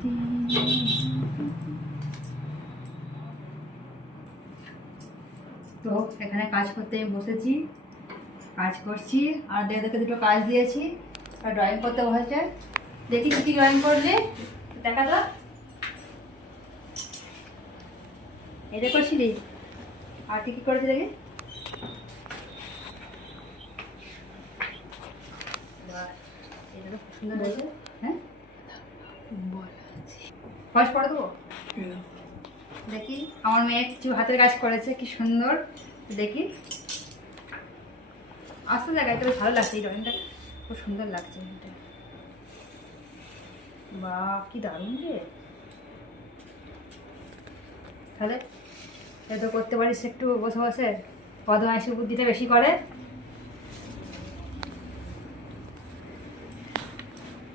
তো এখানে কাজ করতে বসেছি, কাজ করছি। আর দেখে দুটো কাজ দিয়েছি, আর ড্রয়িং করতে বসেছে। দেখি কি কি ড্রয়িং করলে দেখা তো। এটা করছিলি, আর কি কি করেছে দেখি। এটা তো খুব সুন্দর হয়েছে। হ্যাঁ, ফার্স্ট পড়ে দেবো। দেখি আমার মেয়ে কিছু হাতের কাজ করেছে, কি সুন্দর। দেখি আসতে দেখা, এটা বেশ ভালো লাগছে। এই ড্রয়িংটা খুব সুন্দর লাগছে। এটা বাহ, কি দারুণ রে। তাহলে এত করতে পারিস একটু বসে বসে। বদমাইশি বুদ্ধিটা বেশি করে।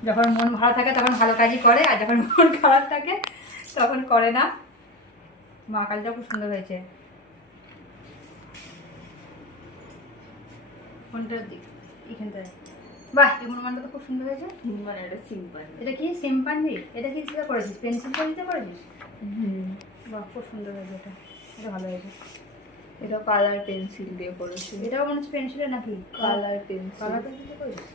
যখন মন ভালো থাকে তখন ভালো কাজই করে, আর যখন মন খারাপ থাকে তখন করে না। মা কাজটা খুব সুন্দর হয়েছে। কোনটার দিক এখানটায়। বাহ, এই হনুমানটা তো খুব সুন্দর হয়েছে। হনুমান এটা সিম্পল। এটা কি সিম্পাঞ্জি? এটা কি সেটা করেছিস? পেন্সিল করে দিতে করেছিস? বাহ, খুব সুন্দর হয়েছে। এটা এটা ভালো হয়েছে। এটা কালার পেন্সিল দিয়ে করেছি। এটাও মনে হচ্ছে পেন্সিলের নাকি? Colour pencil. কালার পেন্সিল দিয়ে করেছিস?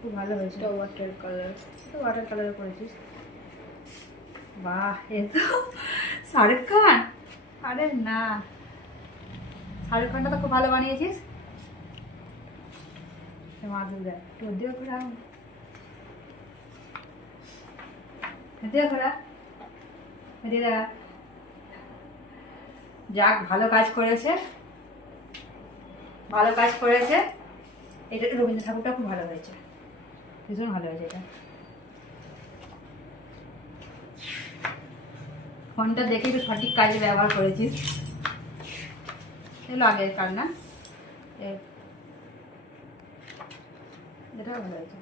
খুব ভালো হয়েছে। এটা ওয়াটার কালার। তো ওয়াটার কালার করেছিস। বাহ, এ তো শাহরুখ খান। আরে না, শাহরুখ খানটা তো খুব ভালো বানিয়েছিস। মাদুর দেখ, তোর দিয়ে ঘোরা, দিয়ে ঘোরা, দিদা। যাক, ভালো কাজ করেছে, ভালো কাজ করেছে। এটা রবীন্দ্র ঠাকুরটা খুব ভালো হয়েছে, ভীষণ ভালো হয়েছে। এটা ফোনটা দেখে একটু সঠিক কাজে ব্যবহার করেছিস। এগুলো আগের কাজ না, এটাও ভালো হয়েছে।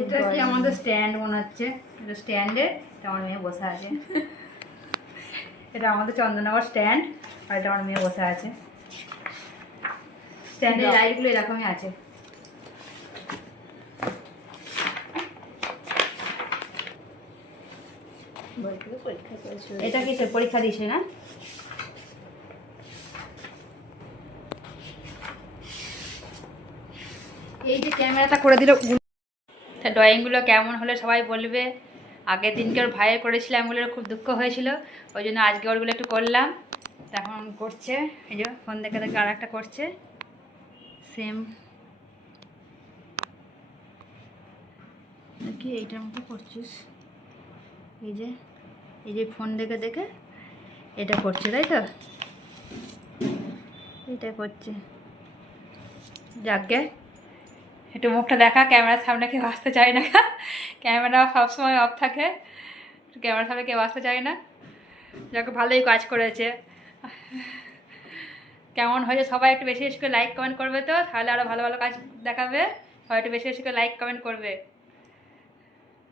এটা কি আমাদের স্ট্যান্ড মনে হচ্ছে। এটা স্ট্যান্ডে আমার মেয়ে বসে আছে। এটা আমাদের চন্দননগর স্ট্যান্ড, আর এটা আমার মেয়ে বসে আছে। স্ট্যান্ডের লাইটগুলো এরকমই আছে। এটা কি পরীক্ষা দিয়েছে না? এই যে ক্যামেরাটা করে দিল। তা ড্রয়িংগুলো কেমন হলে সবাই বলবে। আগের দিনকে ওর ভাইয়ের করেছিলাম, ওগুলোর খুব দুঃখ হয়েছিল, ওই জন্য আজকে ওরগুলো একটু করলাম। তখন করছে, এই যে ফোন দেখে দেখে আর একটা করছে সেম। কি এইটার মতো করছিস? এই যে ফোন দেখে দেখে এটা করছে, তাই তো? এটা করছে। যাকে একটু মুখটা দেখা, ক্যামেরার সামনে কেউ আসতে চায় না। ক্যামেরা সবসময় অফ থাকে, ক্যামেরার সামনে কেউ আসতে চায় না। যাকে ভালোই কাজ করেছে। কেমন হয়েছে সবাই একটু বেশি বেশি করে লাইক কমেন্ট করবে, তো তাহলে আরও ভালো ভালো কাজ দেখাবে। সবাই একটু বেশি বেশি করে লাইক কমেন্ট করবে।